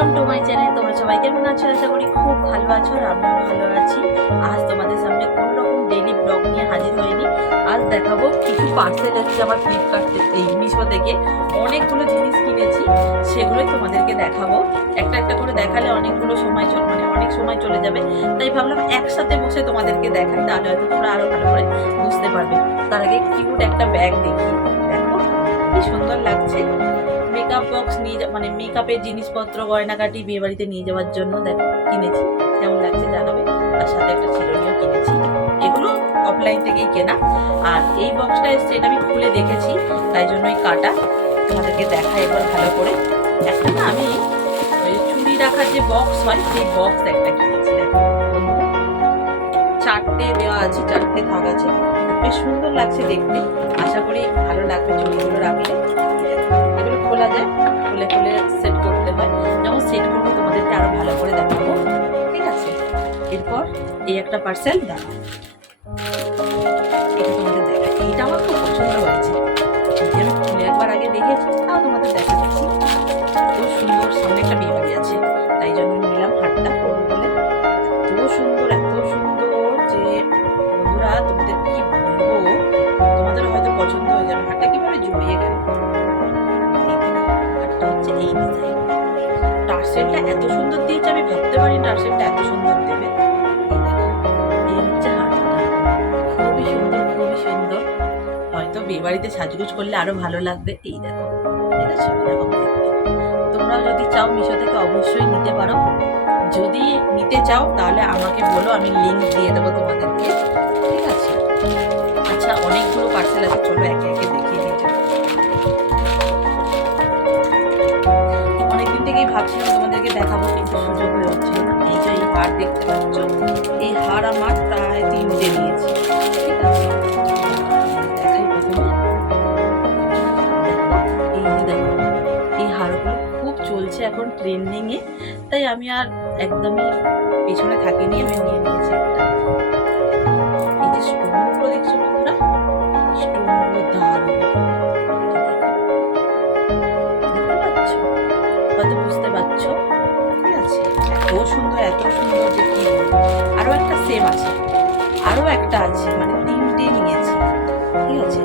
Welcome to my channel. তোমরা সবাই কেমন আছো? আশা করি খুব ভালো আছো আর আমিও ভালো আছি। আজ তোমাদের সামনে কোনো রকম ডেইলি ব্লগ নিয়ে হাজির হয়নি। আজ দেখাবো কিছু পার্সেল এসেছে আমার ফ্লিপকার্ট থেকে, এই মিশো থেকে। অনেকগুলো জিনিস কিনেছি, সেগুলোই তোমাদেরকে দেখাবো। একটা একটা করে দেখালে অনেকগুলো সময় অনেক সময় চলে যাবে, তাই ভাবলাম একসাথে বসে তোমাদেরকে দেখাই, তাহলে হয়তো তোমরা আরো ভালো করে বুঝতে পারবে। তার আগে কিউট একটা ব্যাগ দেখি, দেখো কি সুন্দর লাগছে। মেকআপ বক্স নিয়ে মেকআপের জিনিসপত্র, গয়নাগাটি বিয়ে বাড়িতে নিয়ে যাওয়ার জন্য দেখো কিনেছি। কেমন লাগছে জানাবে। তার সাথে একটা চিরুনিও কিনেছি, এগুলো অফলাইন থেকেই কেনা। আর এই বক্সটা এসছে, এটা আমি খুলে দেখেছি, তাই জন্যই কাটা। তোমাদেরকে দেখাই এবার ভালো করে। একটা না আমি ওই চুড়ি রাখার যে বক্স হয়, সেই বক্স একটা কিনেছি। দেখো বন্ধুরা, চারটে দেওয়া আছে, চারটে থাক আছে, বেশ সুন্দর লাগছে দেখতে। আশা করি ভালো লাগবে চুড়িগুলো রাখলে। এগুলো খোলা যায়, খুলে খুলে সেট করতে হয়। যখন সেট করবো তোমাদেরকে আরো ভালো করে দেখাবো, ঠিক আছে? এরপর এই একটা পার্সেল দাঁড়াও, এটা তোমাদের দেখাই। এইটা আমার খুব পছন্দ হয়েছে, আমি খুলে একবার আগে দেখেছি, তাও তোমাদের দেখাচ্ছি। খুব সুন্দর, সামনে একটা বিয়ে বাড়ি আছে, তাই জন্য নিলাম হারটা করবো বলে। এত সুন্দর, এত সুন্দর যে বন্ধুরা তোমাদের কি বলবো, তোমাদের হয়তো পছন্দ হয়ে যাবে। হারটা কিভাবে জড়িয়ে গেল, হচ্ছে এই ডিজাইন। টার্সেলটা এত সুন্দর দিয়েছে, আমি ভাবতে পারি টার্সেলটা এত সুন্দর দেবে। এই হচ্ছে হারটা, খুবই সুন্দর, খুবই সুন্দর। হয়তো বিয়ে বাড়িতে সাজগোজ করলে আরো ভালো লাগবে। এই দেখো, ঠিক আছে? এরকম দেখবে। তোমরাও যদি চাও মিশো থেকে অবশ্যই নিতে পারো। যদি নিতে চাও তাহলে আমাকে বলো, আমি লিঙ্ক দিয়ে দেবো তোমাদেরকে, ঠিক আছে? আচ্ছা, অনেকগুলো পার্সেল আছে, চলো একে একে দেখিয়ে দিতে। অনেকদিন থেকেই ভাবছিলাম তোমাদেরকে দেখাবো, কিন্তু সুযোগ হয়ে হচ্ছিল না। এই যে এই হার দেখতে পাচ্ছ, এই হার আমার প্রায় 3টে নিয়েছি, ঠিক আছে? দেখাই প্রথমে। এই যে দেখো, এই হারগুলো খুব চলছে এখন ট্রেন্ডিং এ, তাই আমি আর একদমই পেছনে থাকিনি, আমি নিয়ে নিয়েছি একটা। এই যে স্টোনগুলো দেখছো বন্ধুরা, স্টোনগুলো দারুণ, হয়তো বুঝতে পারছো, ঠিক আছে? এত সুন্দর, এত সুন্দর যে কি বলবো। আরো একটা সেম আছে, আরো একটা আছে, 3টে নিয়েছি, ঠিক আছে?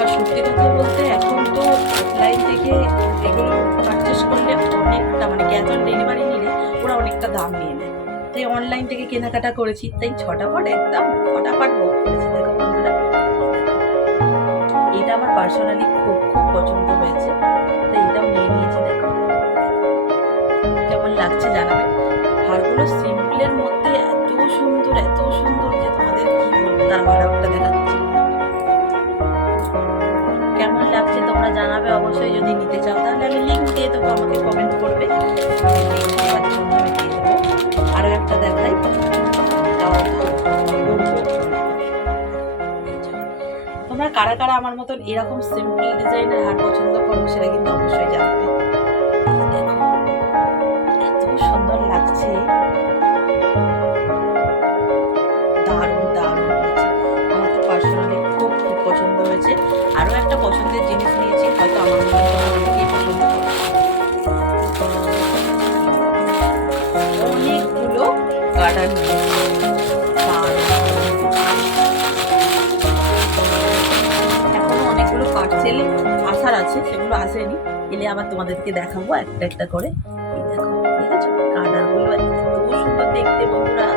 আর সত্যি কথা বলতে এখন তো অফলাইন থেকে এগুলো পারচেস করলে অনেকটা, ক্যাশ অন ডেলিভারি নিলে ওরা অনেকটা দাম নিয়ে নেয়, তাই অনলাইন থেকে কেনাকাটা করেছি, তাই ছটাফট একদম ফটাফট বুক করেছি। দেখো বন্ধুরা, এটা আমার পার্সোনালি খুব খুব পছন্দ হয়েছে, তাই এটাও নিয়ে নিয়েছি। দেখো কেমন লাগছে জানাবে। হারগুলো সিম্পলের মধ্যে এত সুন্দর, এত সুন্দর যে তোমাদের কি বলবো। তার ভাড়াটা দেখাচ্ছি, কেমন লাগছে তোমরা জানাবে অবশ্যই। যদি নিতে চাও তাহলে আমি লিঙ্ক দিয়ে দেবো, আমাকে কমেন্ট করবে, লিঙ্ক দেওয়ার জন্য আমি দিয়ে দেবো। আরও একটা দেখাই, তোমরা কারা কারা আমার মতন এরকম সিম্পল ডিজাইনের হার পছন্দ করো, সেটা কিন্তু অবশ্যই জানাবে। দেখো এত সুন্দর লাগছে, দারুণ দারুণ হয়েছে। আমার তো পার্সোনালি খুব খুব পছন্দ হয়েছে। আরও একটা পছন্দের জিনিস নিয়েছি, হয়তো আমার মনে হয় অনেকেই পছন্দ করে। অনেকগুলো গার্ডার নিয়েছি, এখনো অনেকগুলো পার্সেল আসার আছে, সেগুলো আসেনি, এলে আবার তোমাদেরকে দেখাবো একটা একটা করে। এই দেখো, ঠিক আছে? গার্ডারগুলো এত সুন্দর দেখতে বন্ধুরা,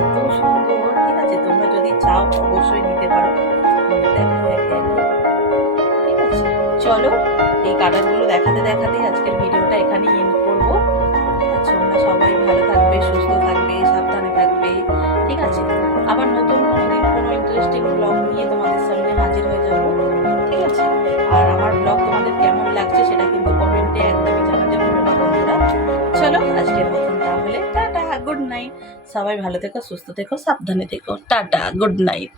এত সুন্দর, ঠিক আছে? তোমরা যদি চাও অবশ্যই নিতে পারো। ঠিক আছে, চলো এই গার্ডারগুলো দেখাতে দেখাতেই আজকের ভিডিওটা এখানেই এন্ড করবো। তোমরা সবাই ভালো থাকবে, সুস্থ থাকবে, সাবধানে থাকবে, ঠিক আছে? আবার নতুন কোনোদিন কোনো ইন্টারেস্টিং ব্লগ নিয়ে তোমাদের সামনে হাজির হয়ে যাবো, ঠিক আছে? আর আমার ব্লগ তোমাদের কেমন লাগছে সেটা কিন্তু কমেন্টে একদমই জানাতে ভুলো না বন্ধুরা। চলো আজকের মতন তাহলে টাটা, গুড নাইট। সবাই ভালো থেকো, সুস্থ থেকো, সাবধানে থেকো, টাটা, গুড নাইট।